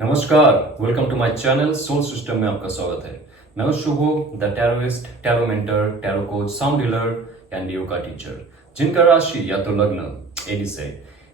नमस्कार, welcome to my channel soul system में आपका स्वागत है। मैं हूं Shubho, the tarotist, tarot mentor, tarot coach, sound healer and yoga teacher, जिनका राशि या तो लग्न एडीज है।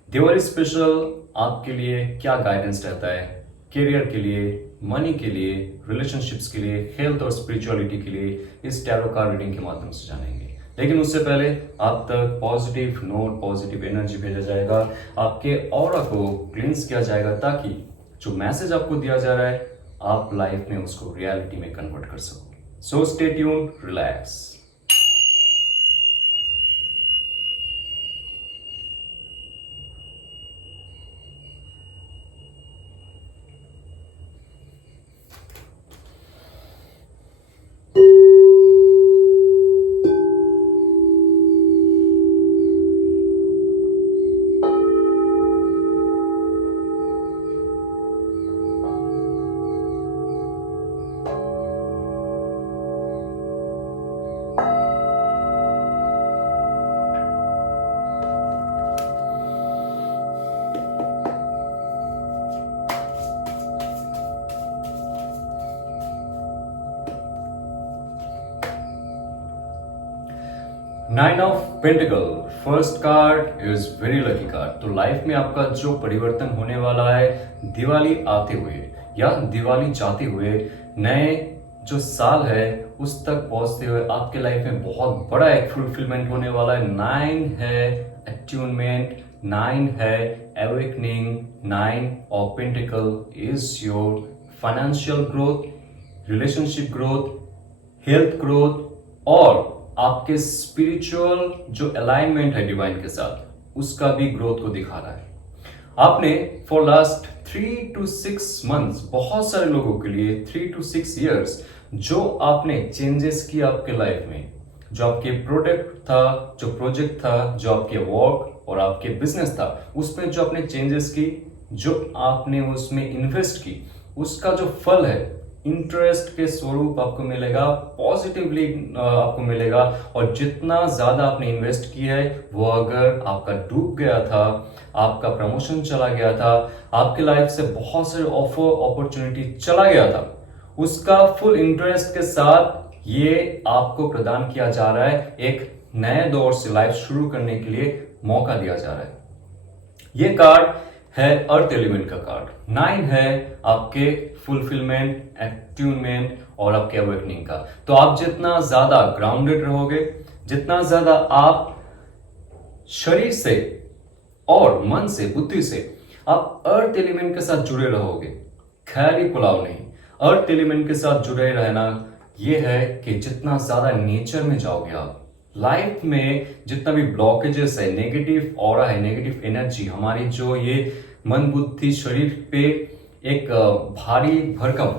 दिवाली स्पेशल आपके लिए क्या गाइडेंस रहता है, करियर के लिए, मनी के लिए, रिलेशनशिप्स के लिए, हेल्थ और स्पिरिचुअलिटी के लिए, इस टैरो कार्ड रीडिंग के माध्यम से जानेंगे। लेकिन उससे पहले आप तक पॉजिटिव नोट, पॉजिटिव एनर्जी भेजा जाएगा, आपके ऑरा को क्लींस किया जाएगा ताकि जो मैसेज आपको दिया जा रहा है आप लाइफ में उसको रियलिटी में कन्वर्ट कर सको। So stay tuned, relax. Nine of pentacle, first card is very lucky card. तो लाइफ में आपका जो परिवर्तन होने वाला है दिवाली आते हुए या दिवाली जाते हुए, नए जो साल है उस तक पहुंचते हुए आपके लाइफ में बहुत बड़ा एक फुलफिलमेंट होने वाला है। 9 है अट्यूनमेंट, 9 है awakening, 9 of pentacle is your financial growth, relationship growth, health growth और आपके स्पिरिचुअल जो अलाइनमेंट है डिवाइन के साथ उसका भी ग्रोथ को दिखा रहा है। आपने फॉर लास्ट 3 to 6 months, बहुत सारे लोगों के लिए 3 to 6 years, जो आपने चेंजेस किया आपके लाइफ में, जो आपके प्रोडक्ट था, जो प्रोजेक्ट था, जो आपके वर्क और आपके बिजनेस था, उसमें जो आपने चेंजेस की, जो आपने उसमें इन्वेस्ट की, उसका जो फल है इंटरेस्ट के स्वरूप आपको मिलेगा, पॉजिटिवली आपको मिलेगा। और जितना ज्यादा आपने इन्वेस्ट किया है वो अगर आपका डूब गया था, आपका प्रमोशन चला गया था, आपके लाइफ से बहुत सारे ऑफर अपॉर्चुनिटी चला गया था, उसका फुल इंटरेस्ट के साथ ये आपको प्रदान किया जा रहा है। एक नए दौर से लाइफ शुरू करने के लिए मौका दिया जा रहा है। ये कार्ड है अर्थ एलिमेंट का कार्ड। 9 है आपके फुलफिलमेंट, अट्यूनमेंट और आपके अवेकनिंग का। तो आप जितना ज्यादा ग्राउंडेड रहोगे, जितना ज्यादा आप शरीर से और मन से, बुद्धि से आप अर्थ एलिमेंट के साथ जुड़े रहोगे, खैरी पुलाव नहीं, अर्थ एलिमेंट के साथ जुड़े रहना यह है कि जितना ज्यादा नेचर में जाओगे आप, लाइफ में जितना भी ब्लॉकेजेस है, नेगेटिव ऑरा है, नेगेटिव एनर्जी, हमारी जो ये मन, बुद्धि, शरीर पे एक भारी भरकम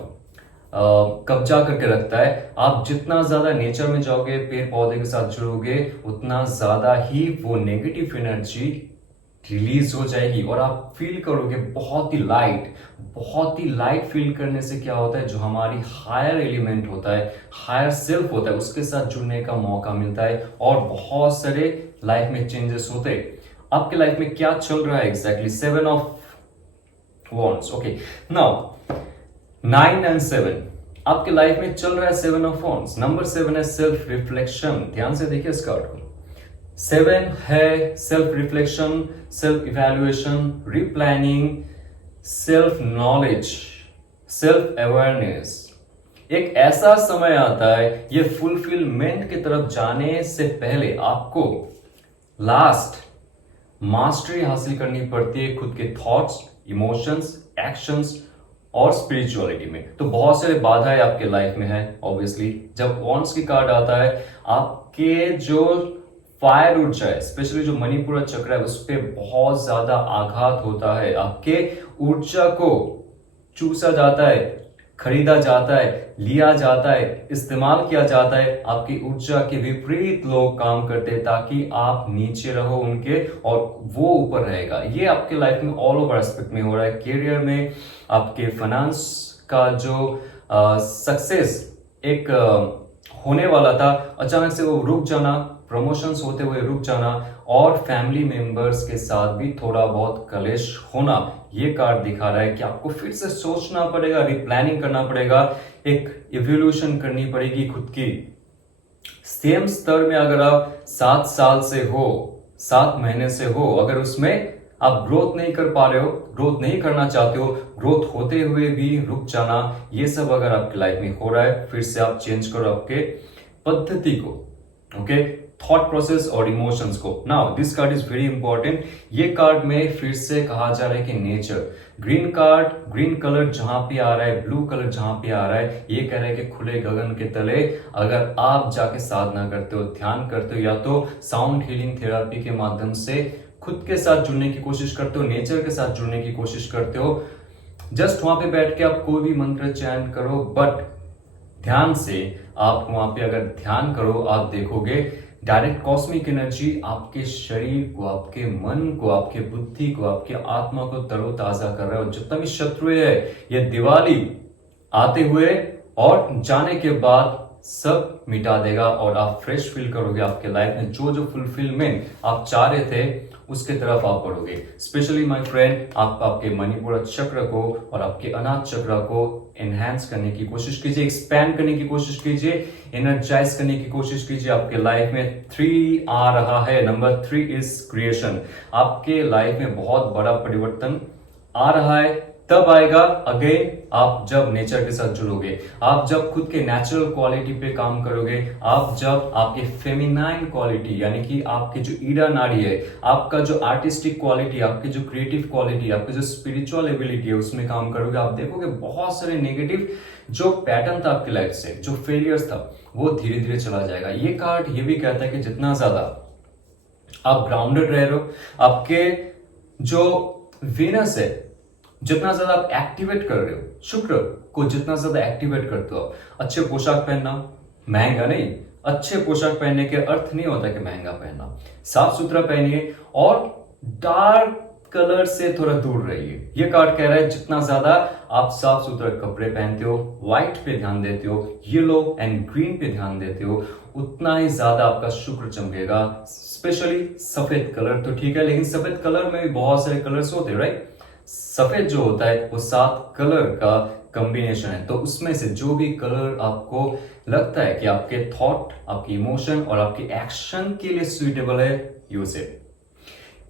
कब्जा करके रखता है, आप जितना ज्यादा नेचर में जाओगे, पेड़ पौधे के साथ जुड़ोगे, उतना ज्यादा ही वो नेगेटिव एनर्जी रिलीज हो जाएगी और आप फील करोगे बहुत ही लाइट। बहुत ही लाइट फील करने से क्या होता है, जो हमारी हायर एलिमेंट होता है, हायर सेल्फ होता है, उसके साथ जुड़ने का मौका मिलता है और बहुत सारे लाइफ में चेंजेस होते हैं। आपके लाइफ में क्या चल रहा है exactly? 7 of wands. Okay, now 9 and 7 आपके लाइफ में चल रहा है। 7 ऑफ वॉन्ड्स, नंबर 7 है सेल्फ रिफ्लेक्शन। ध्यान से देखिए इस कार्ड को। 7 है self reflection, self evaluation, replanning, self knowledge, self awareness. एक ऐसा समय आता है, ये फुलफिलमेंट की तरफ जाने से पहले आपको लास्ट मास्टरी हासिल करनी पड़ती है खुद के थॉट्स, इमोशंस, एक्शंस और स्पिरिचुअलिटी में। तो बहुत सारे बाधाएं आपके लाइफ में है। ऑब्वियसली जब वॉन्ड्स की कार्ड आता है, आपके जो फायर ऊर्जा है, स्पेशली जो मणिपुर चक्र है, उस पर बहुत ज्यादा आघात होता है। आपके ऊर्जा को चूसा जाता है, खरीदा जाता है, लिया जाता है, इस्तेमाल किया जाता है। आपकी ऊर्जा के विपरीत लोग काम करते हैं ताकि आप नीचे रहो उनके और वो ऊपर रहेगा। ये आपके लाइफ में ऑल ओवर एस्पेक्ट में हो रहा है। करियर में आपके फाइनेंस का जो सक्सेस एक होने वाला था, अचानक से वो रुक जाना, प्रमोशंस होते हुए रुक जाना और फैमिली मेंबर्स के साथ भी थोड़ा बहुत कलेश होना, ये कार्ड दिखा रहा है कि आपको फिर से सोचना पड़ेगा, रिप्लानिंग करना पड़ेगा, एक इवोल्यूशन करनी पड़ेगी खुद की। सेम स्तर में अगर आप 7 साल से हो, 7 महीने से हो, अगर उसमें आप ग्रोथ नहीं कर पा रहे हो, ग्रोथ नहीं करना चाहते हो, ग्रोथ होते हुए भी रुक जाना, ये सब अगर आपकी लाइफ में हो रहा है, फिर से आप चेंज करो आपके पद्धति को, ओके, थॉट प्रोसेस और इमोशंस को। Now this card is very important. ये कार्ड में फिर से कहा जा रहा है कि nature, green card, green colour जहां पे आ रहा है, ब्लू कलर जहां पे आ रहा है, ये कह रहा है कि खुले गगन के तले अगर आप जाके साधना करते हो, ध्यान करते हो, या तो साउंड हीलिंग थेरेपी के माध्यम से खुद के साथ जुड़ने की कोशिश करते हो, नेचर के साथ जुड़ने की कोशिश करते हो, जस्ट वहां पे बैठ के आप कोई भी मंत्र चयन करो, बट ध्यान से आप वहां पे अगर ध्यान करो, आप देखोगे डायरेक्ट कॉस्मिक एनर्जी आपके शरीर को, आपके मन को, आपके बुद्धि को, आपके आत्मा को तरोताजा कर रहा है। और जितना भी शत्रु है, ये दिवाली आते हुए और जाने के बाद सब मिटा देगा और आप फ्रेश फील करोगे। आपके लाइफ में जो जो फुलफिलमेंट आप चाह रहे थे उसके तरफ आप बढ़ोगे। स्पेशली माय फ्रेंड, आप आपके मणिपुर चक्र को और आपके अनाथ चक्र को एनहांस करने की कोशिश कीजिए, एक्सपैंड करने की कोशिश कीजिए, एनर्जाइज करने की कोशिश कीजिए। आपके लाइफ में 3 आ रहा है। Number 3 is creation. आपके लाइफ में बहुत बड़ा परिवर्तन आ रहा है, तब आएगा अगेन आप जब नेचर के साथ जुड़ोगे, आप जब खुद के नेचुरल क्वालिटी पे काम करोगे, आप जब आपके फेमिनाइन क्वालिटी यानी कि आपकी जो ईड़ा नाड़ी है, आपका जो आर्टिस्टिक क्वालिटी, आपकी जो क्रिएटिव क्वालिटी, आपकी जो स्पिरिचुअल एबिलिटी है, उसमें काम करोगे, आप देखोगे बहुत सारे नेगेटिव जो पैटर्न था आपकी लाइफ से, जो फेलियर्स था, वो धीरे धीरे चला जाएगा। ये कार्ड ये भी कहता है कि जितना ज्यादा आप ग्राउंडेड रह रहे हो, आपके जो वीनस है जितना ज्यादा आप एक्टिवेट कर रहे हो, शुक्र को जितना ज्यादा एक्टिवेट करते हो, अच्छे पोशाक पहनना, महंगा नहीं, अच्छे पोशाक पहनने के अर्थ नहीं होता कि महंगा पहनना, साफ सुथरा पहनिए और डार्क कलर से थोड़ा दूर रहिए। ये कार्ड कह रहा है जितना ज्यादा आप साफ सुथरे कपड़े पहनते हो, व्हाइट पे ध्यान देते हो, येलो एंड ग्रीन पे ध्यान देते हो, उतना ही ज्यादा आपका शुक्र चमकेगा। स्पेशली सफेद कलर तो ठीक है, लेकिन सफेद कलर में भी बहुत सारे कलर्स होते हैं, राइट? सफेद जो होता है वो 7 कलर का कॉम्बिनेशन है, तो उसमें से जो भी कलर आपको लगता है कि आपके थॉट, आपके इमोशन और आपके एक्शन के लिए सुइटेबल है, यूज इट।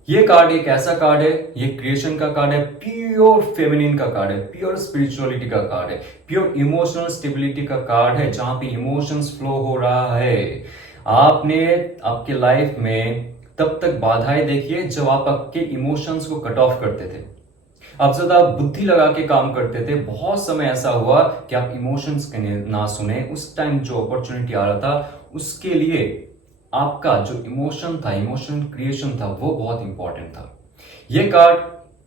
ये कार्ड एक ऐसा कार्ड है, ये क्रिएशन का कार्ड है, प्योर फेमिनिन का कार्ड है, प्योर स्पिरिचुअलिटी का कार्ड है, प्योर इमोशनल स्टेबिलिटी का कार्ड है, जहां पे इमोशंस फ्लो हो रहा है। आपने आपके लाइफ में तब तक बाधाएं देखिए जब आप आपके इमोशंस को कट ऑफ करते थे, आप ज्यादा बुद्धि लगा के काम करते थे। बहुत समय ऐसा हुआ कि आप इमोशंस के ना सुने, उस टाइम जो अपॉर्चुनिटी आ रहा था उसके लिए आपका जो इमोशन था, इमोशन क्रिएशन था, वो बहुत इंपॉर्टेंट था। ये कार्ड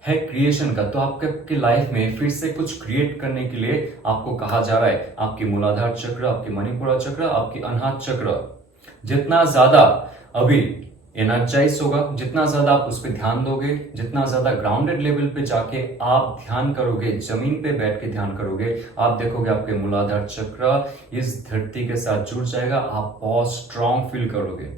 है क्रिएशन का, तो आपके लाइफ में फिर से कुछ क्रिएट करने के लिए आपको कहा जा रहा है। आपके मूलाधार चक्र, आपके मणिपुरा चक्र, आपके अनाहत चक्र जितना ज्यादा अभी एनर्जाइज होगा, जितना ज्यादा आप उस पर ध्यान दोगे, जितना ज्यादा ग्राउंडेड लेवल पे जाके आप ध्यान करोगे, जमीन पे बैठ के ध्यान करोगे, आप देखोगे आपके मूलाधार चक्र इस धरती के साथ जुड़ जाएगा, आप बहुत स्ट्रांग फील करोगे।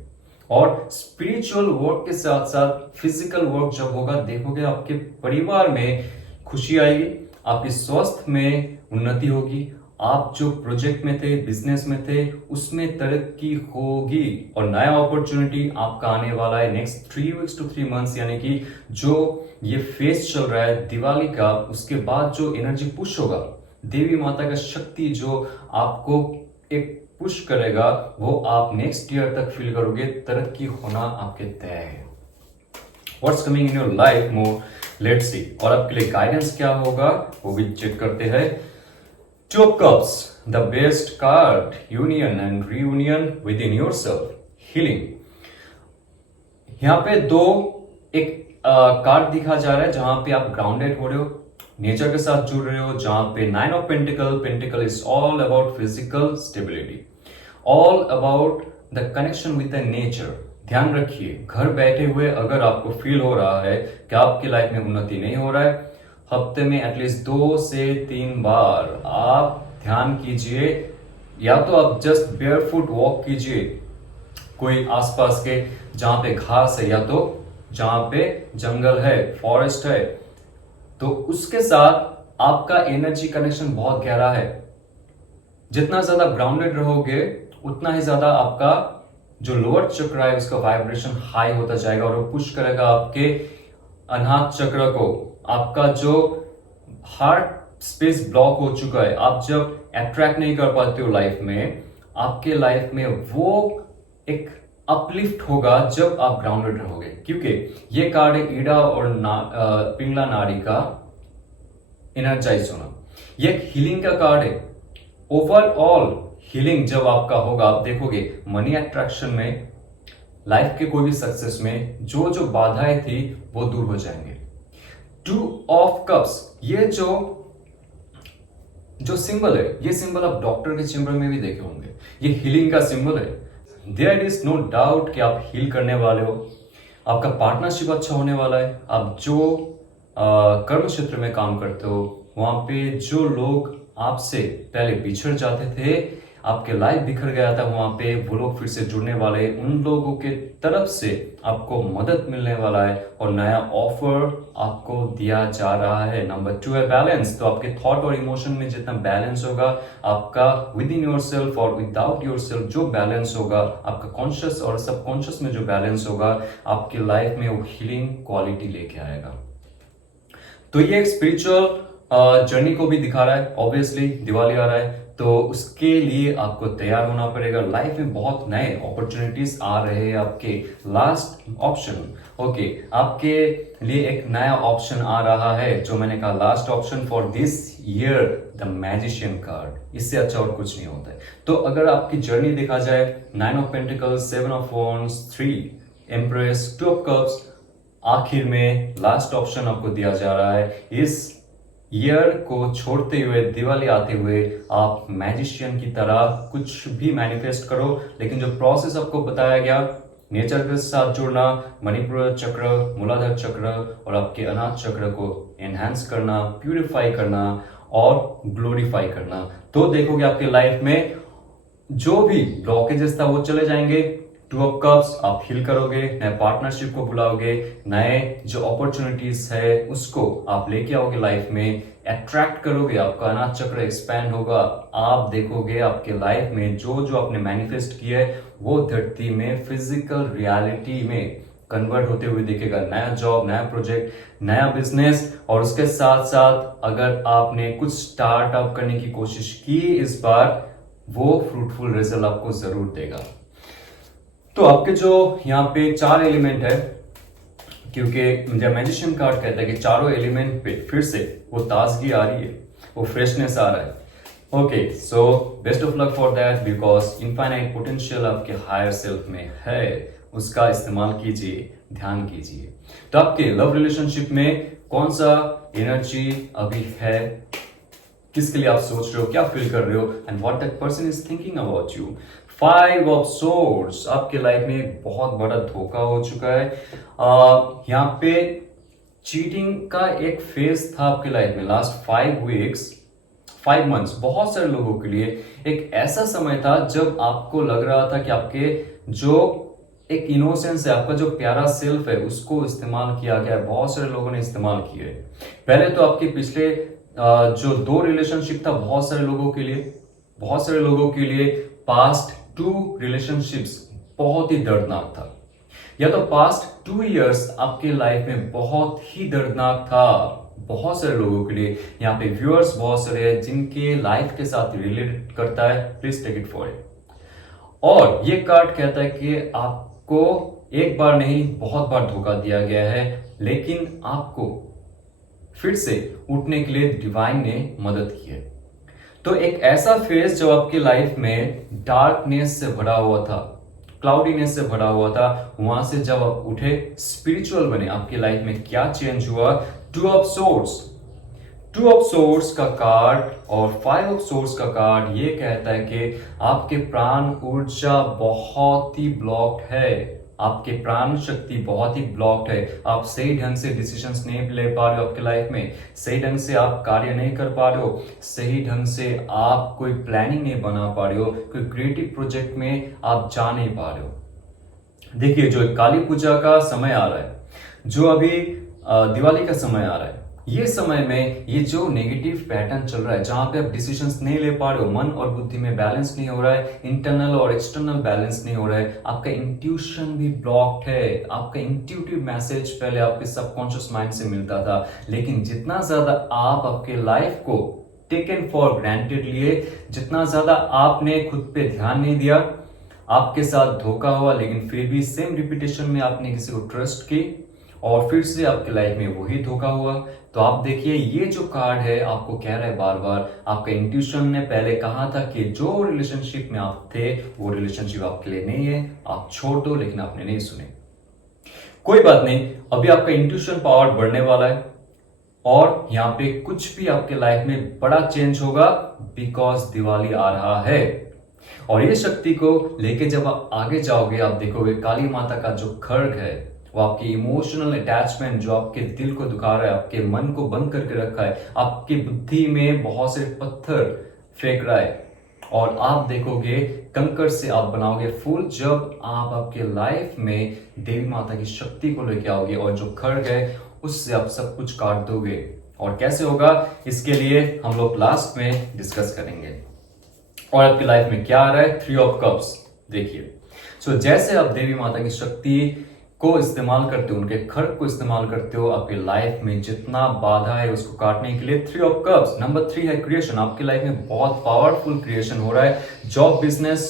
और स्पिरिचुअल वर्क के साथ साथ फिजिकल वर्क जब होगा, देखोगे आपके परिवार में खुशी आएगी, आपके स्वास्थ्य में उन्नति होगी, आप जो प्रोजेक्ट में थे, बिजनेस में थे, उसमें तरक्की होगी और नया अपॉर्चुनिटी आपका आने वाला है नेक्स्ट 3 वीक्स टू 3 मंथ्स। यानी कि जो ये फेज चल रहा है दिवाली का, उसके बाद जो एनर्जी पुश होगा, देवी माता का शक्ति जो आपको एक पुश करेगा, वो आप नेक्स्ट ईयर तक फील करोगे। तरक्की होना आपके तय है। What's coming in your life more, let's see. और आपके लिए गाइडेंस क्या होगा वो भी चेक करते हैं। Two of Cups, the best card, union and reunion within yourself, healing. यहाँ पे दो एक कार्ड दिखा जा रहा है जहां पे आप ग्राउंडेड हो रहे हो, नेचर के साथ जुड़ रहे हो, जहां पे 9 of Pentacle is all about physical stability, all about the connection with the nature. ध्यान रखिए, घर बैठे हुए अगर आपको फील हो रहा है कि आपकी लाइफ में उन्नति नहीं हो रहा है, हफ्ते में एटलीस्ट 2 से 3 बार आप ध्यान कीजिए, या तो आप जस्ट बेयरफुट वॉक कीजिए, कोई आसपास के जहां पे घास है या तो जहां पे जंगल है, फॉरेस्ट है, तो उसके साथ आपका एनर्जी कनेक्शन बहुत गहरा है। जितना ज्यादा ग्राउंडेड रहोगे उतना ही ज्यादा आपका जो लोअर चक्र है उसका वाइब्रेशन हाई होता जाएगा और वो पुश करेगा आपके अनाहत चक्र को। आपका जो हार्ट स्पेस ब्लॉक हो चुका है, आप जब अट्रैक्ट नहीं कर पाते हो लाइफ में, आपके लाइफ में वो एक अपलिफ्ट होगा जब आप ग्राउंडेड रहोगे, क्योंकि ये कार्ड है ईड़ा और पिंगला नाड़ी का एनर्जाइज होना। ये एक हीलिंग का कार्ड है। ओवरऑल हीलिंग जब आपका होगा, आप देखोगे मनी अट्रैक्शन में, लाइफ के कोई भी सक्सेस में जो जो बाधाएं थी वो दूर हो जाएंगे। 2 ऑफ कप्स, ये जो सिंबल है, ये सिंबल आप डॉक्टर के चेंबर में भी देखे होंगे। ये हीलिंग का सिंबल है। देयर इज नो डाउट कि आप हील करने वाले हो, आपका पार्टनरशिप अच्छा होने वाला है। आप जो कर्म क्षेत्र में काम करते हो, वहां पे जो लोग आपसे पहले बिछड़ जाते थे, आपके लाइफ बिखर गया था, वहां पे वो लोग फिर से जुड़ने वाले, उन लोगों के तरफ से आपको मदद मिलने वाला है और नया ऑफर आपको दिया जा रहा है। नंबर 2 है बैलेंस। तो आपके थॉट और इमोशन में जितना बैलेंस होगा, आपका विद इन योर सेल्फ और विदाउट योर सेल्फ जो बैलेंस होगा, आपका कॉन्शियस और सबकॉन्शियस में जो बैलेंस होगा, आपकी लाइफ में वो हीलिंग क्वालिटी लेके आएगा। तो ये एक स्पिरिचुअल जर्नी को भी दिखा रहा है। ऑब्वियसली दिवाली आ रहा है तो उसके लिए आपको तैयार होना पड़ेगा। लाइफ में बहुत नए अपॉर्चुनिटीज आ रहे हैं आपके। लास्ट ऑप्शन, ओके, आपके लिए एक नया ऑप्शन आ रहा है, जो मैंने कहा last option for this year, the magician card. इससे अच्छा और कुछ नहीं होता है। तो अगर आपकी जर्नी देखा जाए, 9 of pentacles, 7 of wands, 3 empress, 2 of cups, आखिर में लास्ट ऑप्शन आपको दिया जा रहा है। इस ईयर को छोड़ते हुए, दिवाली आते हुए, आप मैजिशियन की तरह कुछ भी मैनिफेस्ट करो, लेकिन जो प्रोसेस आपको बताया गया, नेचर के साथ जुड़ना, मणिपुर चक्र, मूलाधार चक्र और आपके अनाहत चक्र को एनहांस करना, प्यूरिफाई करना और ग्लोरीफाई करना, तो देखोगे आपके लाइफ में जो भी ब्लॉकेजेस था वो चले जाएंगे। 2 ऑफ कप्स, आप हील करोगे, नए पार्टनरशिप को बुलाओगे, नए जो अपॉर्चुनिटीज है उसको आप लेके आओगे लाइफ में, अट्रैक्ट करोगे, आपका अनाहत चक्र एक्सपैंड होगा। आप देखोगे आपके लाइफ में जो जो आपने मैनिफेस्ट किया है वो धरती में फिजिकल रियलिटी में कन्वर्ट होते हुए दिखेगा। नया जॉब, नया प्रोजेक्ट, नया बिजनेस, और उसके साथ साथ अगर आपने कुछ स्टार्टअप करने की कोशिश की इस बार, वो फ्रूटफुल रिजल्ट आपको जरूर देगा। तो आपके जो यहाँ पे 4 एलिमेंट है, क्योंकि जब मैजिशियन कार्ड कहता है कि चारों एलिमेंट पे फिर से वो ताजगी आ रही है, वो फ्रेशनेस आ रहा है। Okay, so best of luck for that, because infinite potential आपके हायर सेल्फ में है, उसका इस्तेमाल कीजिए, ध्यान कीजिए। तो आपके लव रिलेशनशिप में कौन सा एनर्जी अभी है, किसके लिए आप सोच रहे हो, क्या फील कर रहे हो, and what that person is thinking about you. 5 of swords, आपके लाइफ में एक बहुत बड़ा धोखा हो चुका है। यहाँ पे चीटिंग का एक फेज था आपके लाइफ में लास्ट 5 वीक्स, 5 मंथ्स। बहुत सारे लोगों के लिए एक ऐसा समय था जब आपको लग रहा था कि आपके जो एक इनोसेंस है, आपका जो प्यारा सेल्फ है, उसको इस्तेमाल किया गया है। बहुत सारे लोगों ने इस्तेमाल किए। पहले तो आपके पिछले जो 2 रिलेशनशिप था, बहुत सारे लोगों के लिए पास्ट 2 रिलेशनशिप्स बहुत ही दर्दनाक था, या तो पास्ट 2 इयर्स आपके लाइफ में बहुत ही दर्दनाक था बहुत सारे लोगों के लिए। यहाँ पे व्यूअर्स बहुत सारे हैं जिनके लाइफ के साथ रिलेट करता है, please take it for it. और ये कार्ड कहता है कि आपको एक बार नहीं बहुत बार धोखा दिया गया है, लेकिन आपको फिर से उठने के लिए डिवाइन ने मदद की है। तो एक ऐसा फेज जो आपकी लाइफ में डार्कनेस से भरा हुआ था, क्लाउडीनेस से भरा हुआ था, वहां से जब आप उठे, स्पिरिचुअल बने, आपकी लाइफ में क्या चेंज हुआ। 2 ऑफ सोर्स का कार्ड और 5 ऑफ सोर्स का कार्ड ये कहता है कि आपके प्राण ऊर्जा बहुत ही ब्लॉक्ड है, आपके प्राण शक्ति बहुत ही ब्लॉक्ड है। आप सही ढंग से डिसीजंस नहीं ले पा रहे हो आपके लाइफ में, सही ढंग से आप कार्य नहीं कर पा रहे हो, सही ढंग से आप कोई प्लानिंग नहीं बना पा रहे हो, कोई क्रिएटिव प्रोजेक्ट में आप जा नहीं पा रहे हो। देखिए, जो काली पूजा का समय आ रहा है, जो अभी दिवाली का समय आ रहा है, ये समय में ये जो नेगेटिव पैटर्न चल रहा है, जहां पे आप डिसीजंस नहीं ले पा रहे हो, मन और बुद्धि में बैलेंस नहीं हो रहा है, इंटरनल और एक्सटर्नल बैलेंस नहीं हो रहा है, आपका इंट्यूशन भी ब्लॉक्ड है। आपका इंट्यूटिव मैसेज पहले आपके सबकॉन्शियस माइंड से मिलता था, लेकिन जितना ज्यादा आप आपके लाइफ को टेकन फॉर ग्रांटेड लिए, जितना ज्यादा आपने खुद पे ध्यान नहीं दिया, आपके साथ धोखा हुआ, लेकिन फिर भी सेम रिपीटेशन में आपने किसी को ट्रस्ट की और फिर से आपकी लाइफ में वही धोखा हुआ। तो आप देखिए, ये जो कार्ड है आपको कह रहा है बार बार, आपका इंट्यूशन ने पहले कहा था कि जो रिलेशनशिप में आप थे वो रिलेशनशिप आपके लिए नहीं है, आप छोड़ दो, लेकिन आपने नहीं सुने। कोई बात नहीं, अभी आपका इंट्यूशन पावर बढ़ने वाला है और यहां पे कुछ भी आपके लाइफ में बड़ा चेंज होगा, बिकॉज दिवाली आ रहा है। और ये शक्ति को लेके जब आप आगे जाओगे, आप देखोगे काली माता का जो खड्ग है वो आपकी इमोशनल अटैचमेंट, जो आपके दिल को दुखा रहा है, आपके मन को बंद करके रखा है, आपकी बुद्धि में बहुत से पत्थर फेंक रहा है, और आप देखोगे कंकर से आप बनाओगे फूल, जब आप आपके लाइफ में देवी माता की शक्ति को लेके आओगे और जो खड्ग है उससे आप सब कुछ काट दोगे। और कैसे होगा, इसके लिए हम लोग लास्ट में डिस्कस करेंगे। और आपकी लाइफ में क्या आ रहा है, 3 ऑफ कप्स। देखिए, जैसे आप देवी माता की शक्ति को इस्तेमाल करते हो, उनके खड्ग को इस्तेमाल करते हो, आपकी लाइफ में जितना बाधा है उसको काटने के लिए 3 ऑफ कप्स। नंबर 3 है क्रिएशन। आपकी लाइफ में बहुत पावरफुल क्रिएशन हो रहा है, जॉब, बिजनेस,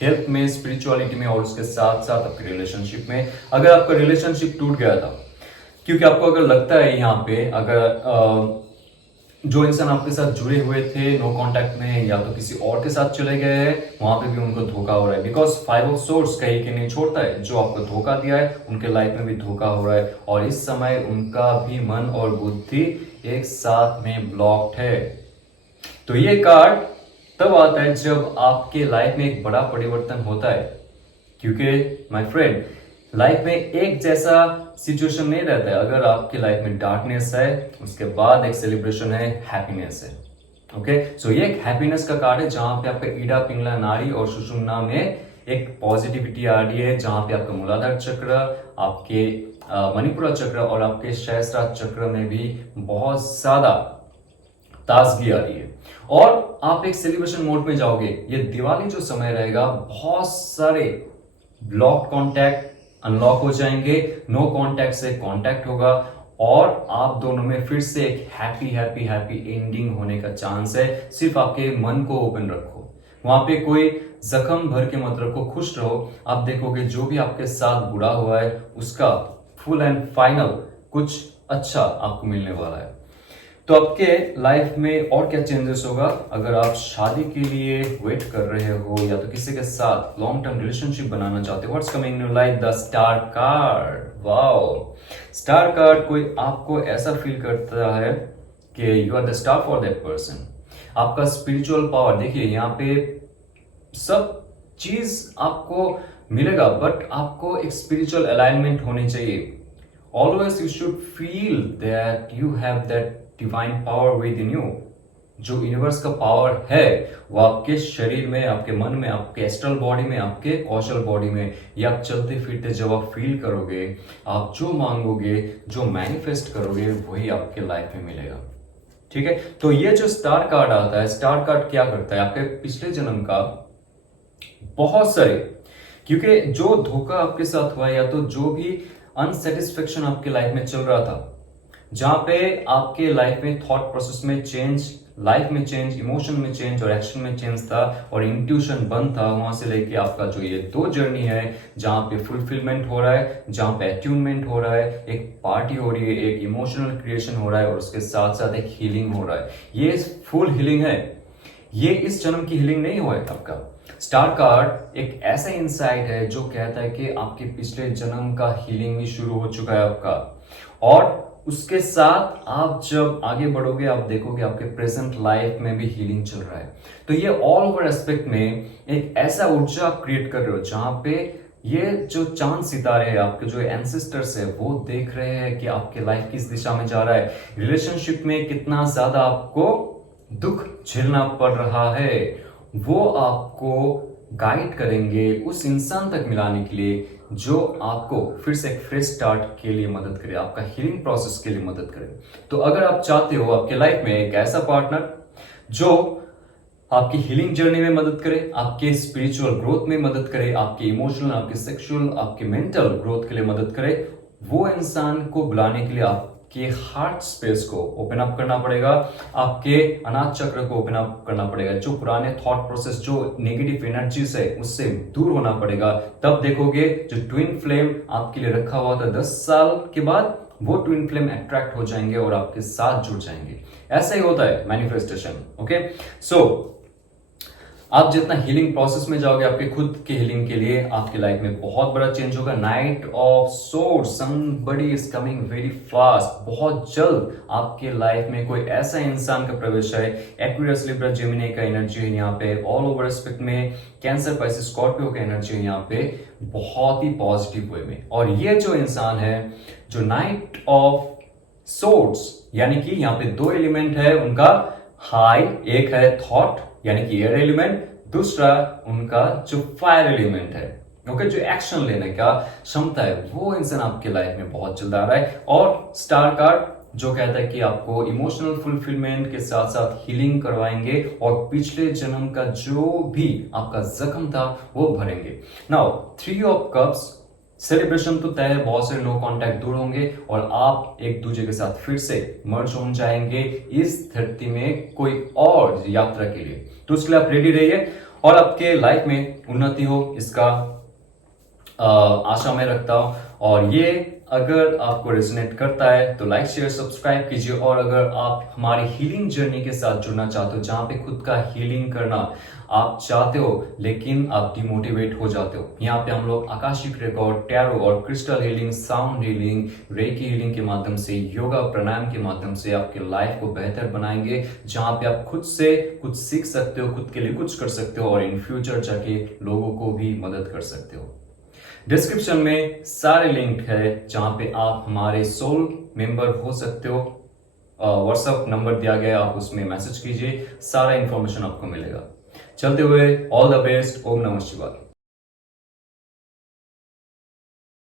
हेल्थ में, स्पिरिचुअलिटी में, और उसके साथ साथ आपके रिलेशनशिप में। अगर आपका रिलेशनशिप टूट गया था, क्योंकि आपको अगर लगता है यहाँ पे, अगर जो इंसान आपके साथ जुड़े हुए थे नो कांटेक्ट में, या तो किसी और के साथ चले गए हैं, वहां पे भी उनको धोखा हो रहा है, बिकॉज 5 ऑफ सोर्स कहीं के नहीं छोड़ता है। जो आपको धोखा दिया है उनके लाइफ में भी धोखा हो रहा है, और इस समय उनका भी मन और बुद्धि एक साथ में ब्लॉक्ड है। तो ये कार्ड तब आता है जब आपके लाइफ में एक बड़ा परिवर्तन होता है, क्योंकि माय फ्रेंड, लाइफ में एक जैसा सिचुएशन नहीं रहता है। अगर आपकी लाइफ में डार्कनेस है, उसके बाद एक सेलिब्रेशन है, हैप्पीनेस है। ओके, सो ये एक हैप्पीनेस का कार्ड है, जहां पे आपका ईडा, पिंगला, नाड़ी और सुषुम्ना में एक पॉजिटिविटी आ रही है, जहां पे आपका मूलाधार चक्र, आपके मणिपुरा चक्र और आपके सहस्त्रार चक्र में भी बहुत ज्यादा ताजगी आ रही है, और आप एक सेलिब्रेशन मोड में जाओगे। ये दिवाली जो समय रहेगा, बहुत सारे ब्लॉक कॉन्टैक्ट अनलॉक हो जाएंगे, नो कॉन्टैक्ट से कॉन्टैक्ट होगा, और आप दोनों में फिर से एक हैप्पी हैप्पी हैप्पी एंडिंग होने का चांस है। सिर्फ आपके मन को ओपन रखो, वहां पे कोई जख्म भर के मत रखो, खुश रहो। आप देखोगे जो भी आपके साथ बुरा हुआ है उसका फुल एंड फाइनल कुछ अच्छा आपको मिलने वाला है। तो आपके लाइफ में और क्या चेंजेस होगा, अगर आप शादी के लिए वेट कर रहे हो, या तो किसी के साथ लॉन्ग टर्म रिलेशनशिप बनाना चाहते हो, what's coming in your life, the star card. Wow, star card कोई आपको ऐसा फील करता है कि you are the star for that person. आपका स्पिरिचुअल पावर, देखिए यहाँ पे सब चीज आपको मिलेगा, बट आपको एक स्पिरिचुअल अलाइनमेंट होनी चाहिए। Always you should feel that you have that divine power with in you. जो यूनिवर्स का पावर है वो आपके शरीर में, आपके मन में, आपके एस्ट्रल बॉडी में, आपके कौशल बॉडी में, ये आप चलते फिरते जब आप फील करोगे, आप जो मांगोगे, जो मैनिफेस्ट करोगे, वही आपके लाइफ में मिलेगा। ठीक है, तो ये जो स्टार कार्ड आता है, स्टार कार्ड क्या करता है, आपके पिछले जन्म का बहुत सारे, क्योंकि जो धोखा आपके साथ हुआ, या तो जो भी अनसेटिस्फेक्शन आपके लाइफ में चल रहा था, जहां पे आपके लाइफ में थॉट प्रोसेस में चेंज, लाइफ में चेंज, इमोशन में चेंज और एक्शन में चेंज था, और इंट्यूशन बंद था, वहां से लेके आपका जो ये 2 जर्नी है, जहां पे फुलफिलमेंट हो रहा है, जहां पे अट्यूनमेंट हो रहा है, एक पार्टी हो रही है, एक इमोशनल क्रिएशन हो रहा है, और उसके साथ साथ एक हीलिंग हो रहा है। ये फुल हीलिंग है, ये इस जन्म की हीलिंग नहीं हुआ है आपका। स्टार कार्ड एक ऐसा इंसाइट है जो कहता है कि आपके पिछले जन्म का हीलिंग भी शुरू हो चुका है आपका, और उसके साथ आप जब आगे बढ़ोगे, आप देखोगे आपके प्रेजेंट लाइफ में भी हीलिंग चल रहा है। तो ये ऑल ओवर एस्पेक्ट में एक ऐसा ऊर्जा आप क्रिएट कर रहे हो, जहां पे ये जो चांद सितारे हैं, आपके जो एंसेस्टर्स है, वो देख रहे हैं कि आपके लाइफ किस दिशा में जा रहा है, रिलेशनशिप में कितना ज्यादा आपको दुख झेलना पड़ रहा है, वो आपको गाइड करेंगे उस इंसान तक मिलाने के लिए जो आपको फिर से एक फ्रेश स्टार्ट के लिए मदद करे, आपका हीलिंग प्रोसेस के लिए मदद करे। तो अगर आप चाहते हो आपके लाइफ में एक ऐसा पार्टनर जो आपकी हीलिंग जर्नी में मदद करे, आपके स्पिरिचुअल ग्रोथ में मदद करे, आपके इमोशनल, आपके सेक्सुअल, आपके मेंटल ग्रोथ के लिए मदद करे, वो इंसान को बुलाने के लिए आपके हार्ट स्पेस को ओपन अप करना पड़ेगा, आपके अनाथ चक्र को ओपन अप करना पड़ेगा, जो पुराने थॉट प्रोसेस, जो नेगेटिव एनर्जीज है उससे दूर होना पड़ेगा। तब देखोगे जो ट्विन फ्लेम आपके लिए रखा हुआ था 10 साल के बाद, वो ट्विन फ्लेम अट्रैक्ट हो जाएंगे और आपके साथ जुड़ जाएंगे। ऐसा ही होता है मैनिफेस्टेशन। ओके, सो आप जितना हीलिंग प्रोसेस में जाओगे आपके खुद के हीलिंग के लिए, आपकी लाइफ में बहुत बड़ा चेंज होगा। Night of swords, somebody is coming very fast. बहुत जल्द आपके लाइफ में कोई ऐसा इंसान का प्रवेश है। एक्वेरियस, लिब्रा, जेमिनी का एनर्जी है यहाँ पे। ऑल ओवर एस्पेक्ट में कैंसर, पाइसेस, स्कॉर्पियो का एनर्जी है यहाँ पे, बहुत ही पॉजिटिव वे में। और ये जो इंसान है, जो नाइट ऑफ सोर्ड्स, यानी कि यहाँ पे 2 एलिमेंट है उनका हाई, एक है थॉट यानी कि एयर एलिमेंट, दूसरा उनका जो फायर एलिमेंट है। ओके, जो एक्शन लेने का क्षमता है, वो इंसान आपके लाइफ में बहुत जल्द आ रहा है। और स्टार कार्ड जो कहता है कि आपको इमोशनल फुलफिलमेंट के साथ साथ हीलिंग करवाएंगे और पिछले जन्म का जो भी आपका जख्म था वो भरेंगे। नाउ 3 ऑफ कप्स, सेलिब्रेशन तो तय है, बहुत से लो कॉन्टैक्ट दूर होंगे और आप एक दूसरे के साथ फिर से मर्ज हो जाएंगे इस धरती में कोई और यात्रा के लिए। तो उसके लिए आप रेडी रहिए और आपके लाइफ में उन्नति हो, इसका आशा मैं रखता हूं। और ये अगर आपको रेजोनेट करता है तो लाइक, शेयर, सब्सक्राइब कीजिए। और अगर आप हमारी हीलिंग जर्नी के साथ जुड़ना चाहते हो, जहां पे खुद का हीलिंग करना आप चाहते हो लेकिन आप डिमोटिवेट हो जाते हो, यहाँ पे हम लोग आकाशिक रिकॉर्ड, टैरो और crystal healing, sound healing, recce healing के माध्यम से, योगा प्राणायाम के माध्यम से आपके लाइफ को बेहतर बनाएंगे, जहां पे आप खुद से कुछ सीख सकते हो, खुद के लिए कुछ कर सकते हो और इन फ्यूचर जाके लोगों को भी मदद कर सकते हो। डिस्क्रिप्शन में सारे लिंक है जहां पे आप हमारे सोल मेंबर हो सकते हो। व्हाट्सएप नंबर दिया गया, आप उसमें मैसेज कीजिए, सारा इंफॉर्मेशन आपको मिलेगा। चलते हुए ऑल द बेस्ट। ओम नमः शिवाय।